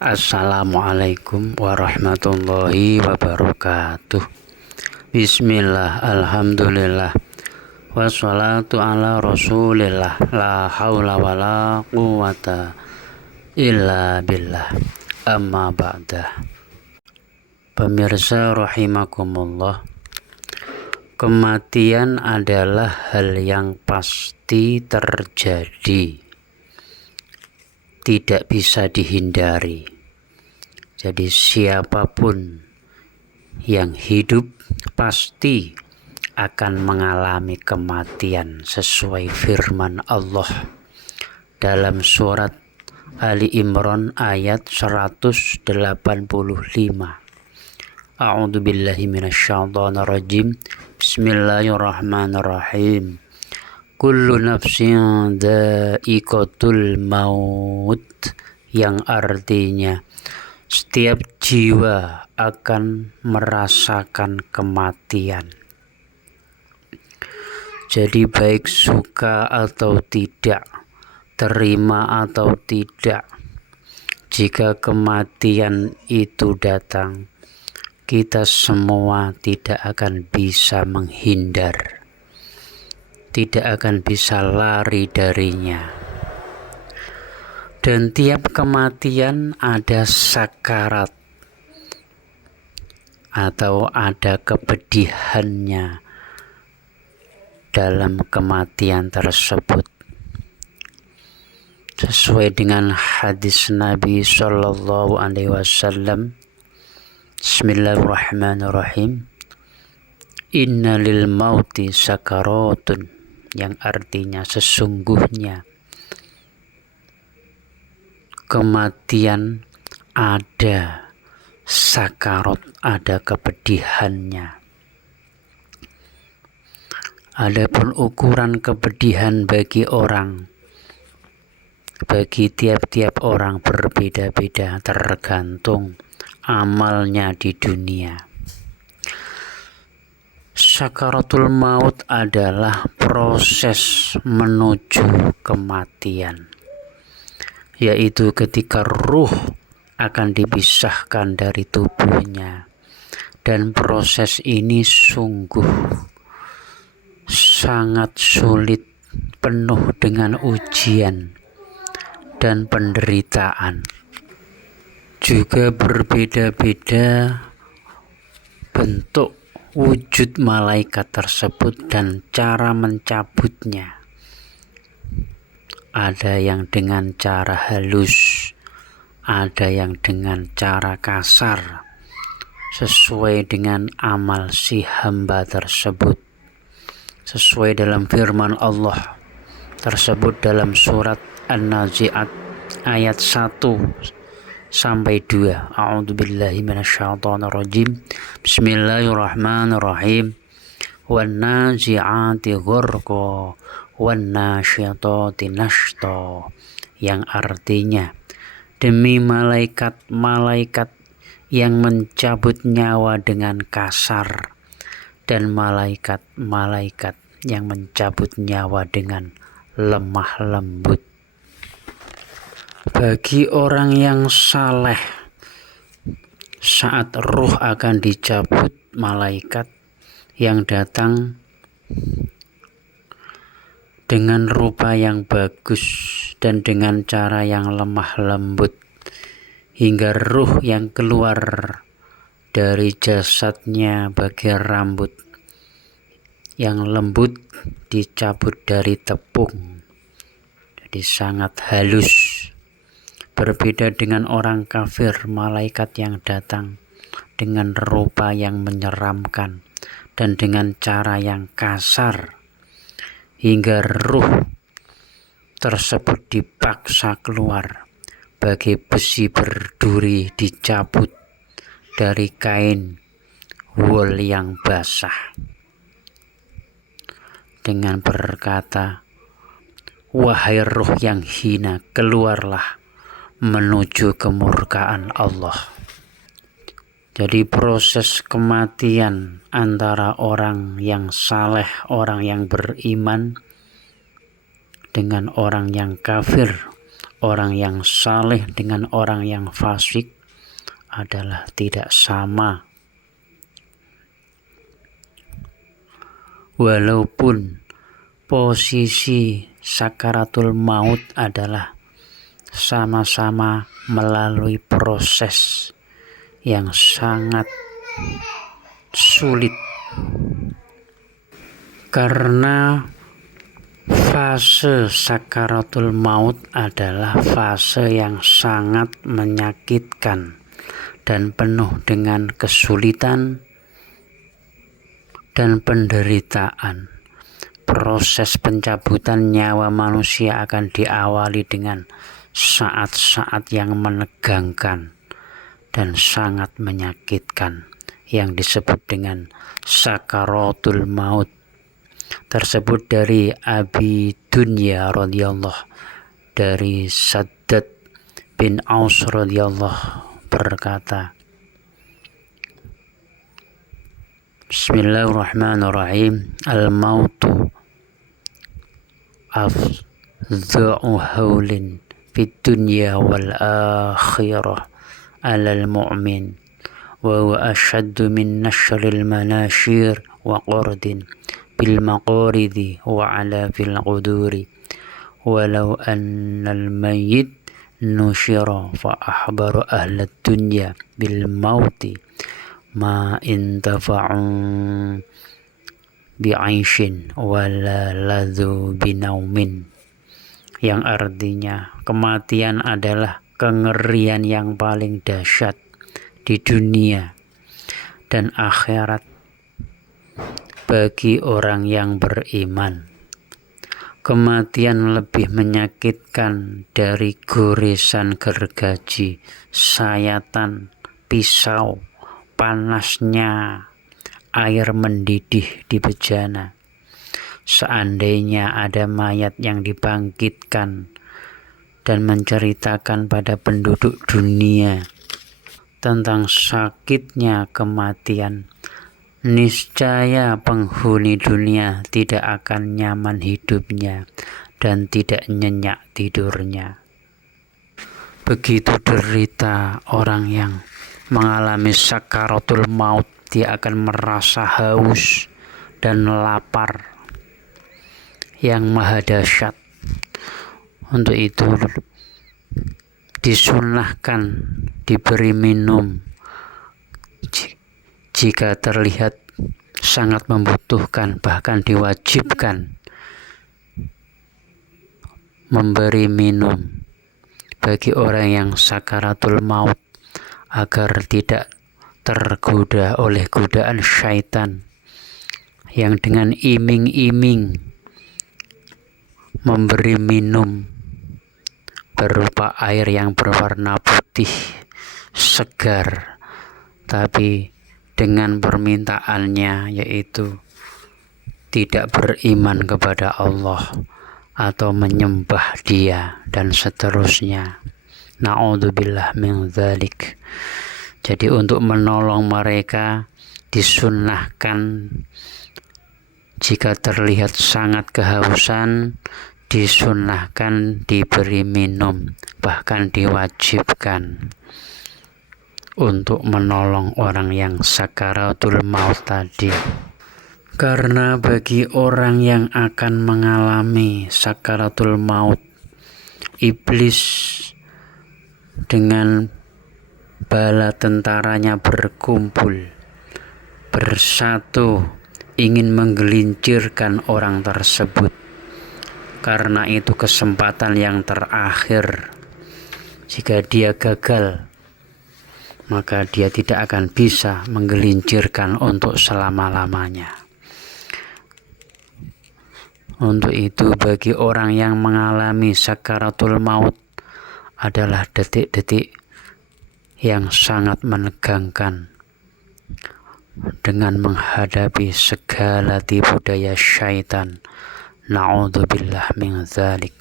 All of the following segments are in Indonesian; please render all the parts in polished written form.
Assalamualaikum warahmatullahi wabarakatuh. Bismillah, alhamdulillah, wassalatu ala rasulillah, la hawla wa la quwata illa billah, amma ba'dah. Pemirsa rahimakumullah, kematian adalah hal yang pasti terjadi, tidak bisa dihindari. Jadi siapapun yang hidup pasti akan mengalami kematian sesuai firman Allah dalam surat Ali Imran ayat 185. A'udzu billahi minasyaitonir rajim. Bismillahirrahmanirrahim. Kullu nafsin dha'iqatul maut, yang artinya setiap jiwa akan merasakan kematian. Jadi baik suka atau tidak, terima atau tidak, jika kematian itu datang, kita semua tidak akan bisa menghindar, tidak akan bisa lari darinya. Dan tiap kematian ada sakarat atau ada kepedihannya dalam kematian tersebut. Sesuai dengan hadis Nabi Sallallahu Alaihi Wasallam, Bismillahirrahmanirrahim. Inna lil mauti sakaratun, yang artinya sesungguhnya kematian ada sakarat, ada kepedihannya. Adapun ukuran kepedihan bagi tiap-tiap orang berbeda-beda, tergantung amalnya di dunia. Sakaratul maut adalah proses menuju kematian, yaitu ketika ruh akan dipisahkan dari tubuhnya. Dan proses ini sungguh sangat sulit, penuh dengan ujian dan penderitaan. Juga berbeda-beda bentuk wujud malaikat tersebut dan cara mencabutnya. Ada yang dengan cara halus, ada yang dengan cara kasar, sesuai dengan amal si hamba tersebut, sesuai dalam firman Allah tersebut dalam surat An-Nazi'at ayat 1-2. A'udzu billahi minasyaitonir rajim. Bismillahirrahmanirrahim. Wan nazi'ati ghurqa wan nasyitati nashta, yang artinya demi malaikat-malaikat yang mencabut nyawa dengan kasar dan malaikat-malaikat yang mencabut nyawa dengan lemah lembut. Bagi orang yang saleh, saat ruh akan dicabut, malaikat yang datang dengan rupa yang bagus dan dengan cara yang lemah lembut, hingga ruh yang keluar dari jasadnya bagai rambut yang lembut dicabut dari tepung. Jadi sangat halus. Berbeda dengan orang kafir, malaikat yang datang dengan rupa yang menyeramkan dan dengan cara yang kasar, hingga ruh tersebut dipaksa keluar bagai besi berduri dicabut dari kain wol yang basah, dengan berkata, wahai ruh yang hina, keluarlah menuju kemurkaan Allah. Jadi proses kematian antara orang yang saleh, orang yang beriman, dengan orang yang kafir, orang yang saleh dengan orang yang fasik adalah tidak sama. Walaupun posisi sakaratul maut adalah sama-sama melalui proses yang sangat sulit, karena fase sakaratul maut adalah fase yang sangat menyakitkan dan penuh dengan kesulitan dan penderitaan. Proses pencabutan nyawa manusia akan diawali dengan saat-saat yang menegangkan dan sangat menyakitkan yang disebut dengan sakaratul maut. Tersebut dari Abi Dunya radhiyallahu, dari Saddad bin Aus radhiyallahu berkata, Bismillahirrahmanirrahim. Al-mautu afdha'u haulin fid dunya wal akhirah 'alal mu'min wa huwa ashaddu min nashril manashir wa qardin bil maqaridi wa 'ala fil quduri walau annal mayyit nushira fa ahbaru ahlad dunya bil mauti ma intafa'u bi'aishin wala ladhu binaumin, yang artinya kematian adalah kengerian yang paling dahsyat di dunia dan akhirat bagi orang yang beriman. Kematian lebih menyakitkan dari goresan gergaji, sayatan pisau, panasnya air mendidih di bejana. Seandainya ada mayat yang dibangkitkan dan menceritakan pada penduduk dunia tentang sakitnya kematian, niscaya penghuni dunia tidak akan nyaman hidupnya dan tidak nyenyak tidurnya. Begitu derita orang yang mengalami sakaratul maut, dia akan merasa haus dan lapar yang maha dahsyat. Untuk itu disunnahkan diberi minum jika terlihat sangat membutuhkan, bahkan diwajibkan memberi minum bagi orang yang sakaratul maut agar tidak tergoda oleh godaan syaitan yang dengan iming-iming memberi minum berupa air yang berwarna putih segar, tapi dengan permintaannya yaitu tidak beriman kepada Allah atau menyembah Dia dan seterusnya. Na'udzubillah min dzalik. Jadi untuk menolong mereka disunnahkan jika terlihat sangat kehausan, disunnahkan diberi minum, bahkan diwajibkan untuk menolong orang yang sakaratul maut tadi. Karena bagi orang yang akan mengalami sakaratul maut, iblis dengan bala tentaranya berkumpul bersatu ingin menggelincirkan orang tersebut. Karena itu kesempatan yang terakhir. Jika dia gagal, maka dia tidak akan bisa menggelincirkan untuk selama-lamanya. Untuk itu bagi orang yang mengalami sakaratul maut adalah detik-detik yang sangat menegangkan dengan menghadapi segala tipu daya syaitan. Na'udzubillah min dzalik.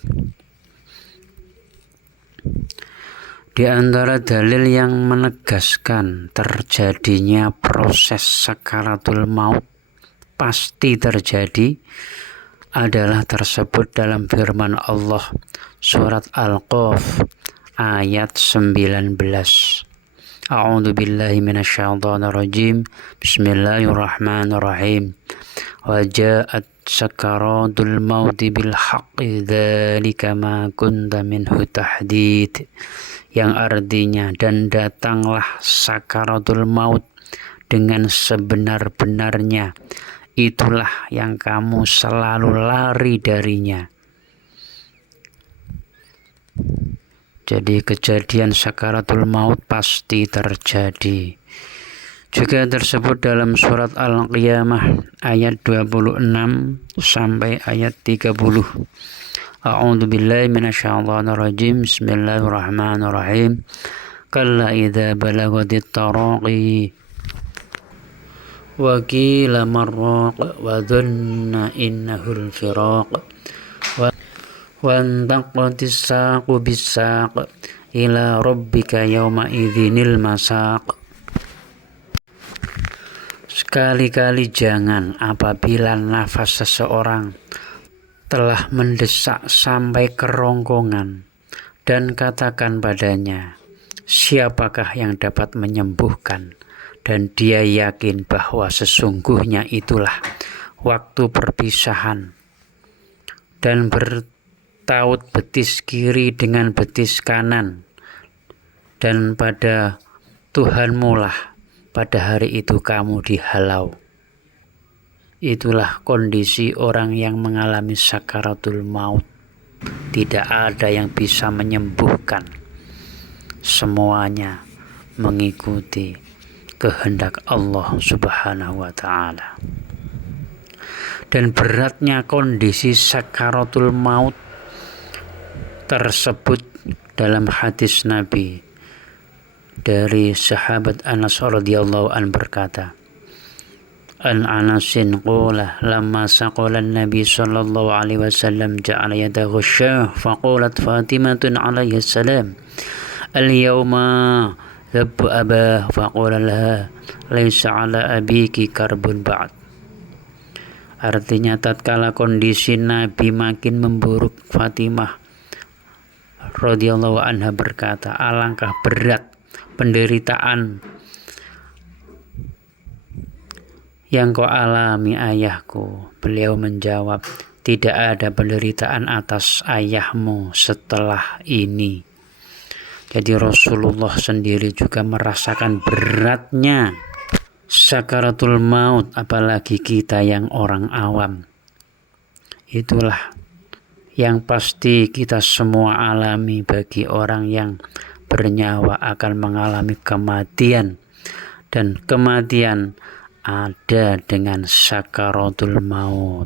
Di antara dalil yang menegaskan terjadinya proses sakaratul maut pasti terjadi adalah tersebut dalam firman Allah surat Al-Qaf ayat 19. A'udzu billahi minasyaitonir rajim. Bismillahirrahmanirrahim. Wa ja'at sakaratul mauti bil haqqi dzalika ma kunta minhu tahdid, yang artinya dan datanglah sakaratul maut dengan sebenar-benarnya, itulah yang kamu selalu lari darinya. Jadi kejadian sakaratul maut pasti terjadi. Juga tersebut dalam surat Al-Qiyamah ayat 26 sampai ayat 30. A'udzu billahi minasyaitonir rajim. Bismillahirrahmanirrahim. Kalla idza balagatit taraqi wa qila marraq wa dhanna innahul firaq wa antaqatis saqu bis-saq ila rabbika yawma idzinil masaq. Sekali-kali jangan apabila nafas seseorang telah mendesak sampai kerongkongan, dan katakan padanya, siapakah yang dapat menyembuhkan? Dan dia yakin bahwa sesungguhnya itulah waktu perpisahan, dan bertaut betis kiri dengan betis kanan, dan pada Tuhanmu lah pada hari itu kamu dihalau. Itulah kondisi orang yang mengalami sakaratul maut. Tidak ada yang bisa menyembuhkan. Semuanya mengikuti kehendak Allah Subhanahu wa ta'ala. Dan beratnya kondisi sakaratul maut tersebut dalam hadis Nabi dari sahabat Anas radhiyallahu an berkata, An Anasin qala lamma saqala Nabi sallallahu alaihi wasallam ja'ala yadahu syah faqulat Fatimatun alaihi salam al-yawma dhabbu abah faqala laha laysa ala abiki karbun ba'd. Artinya tatkala kondisi Nabi makin memburuk, Fatimah radhiyallahu anha berkata, alangkah berat penderitaan yang kau alami ayahku. Beliau menjawab, tidak ada penderitaan atas ayahmu setelah ini. Jadi Rasulullah sendiri juga merasakan beratnya sakaratul maut, apalagi kita yang orang awam. Itulah yang pasti kita semua alami bagi orang yang bernyawa akan mengalami kematian, dan kematian ada dengan sakaratul maut.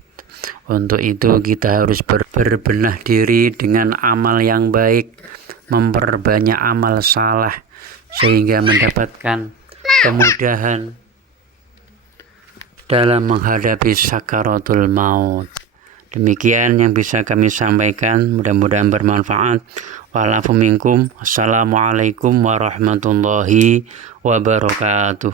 Untuk itu kita harus berbenah diri dengan amal yang baik, memperbanyak amal saleh sehingga mendapatkan kemudahan dalam menghadapi sakaratul maut. Demikian yang bisa kami sampaikan, mudah-mudahan bermanfaat. Wa'alafu minkum. Assalamualaikum warahmatullahi wabarakatuh.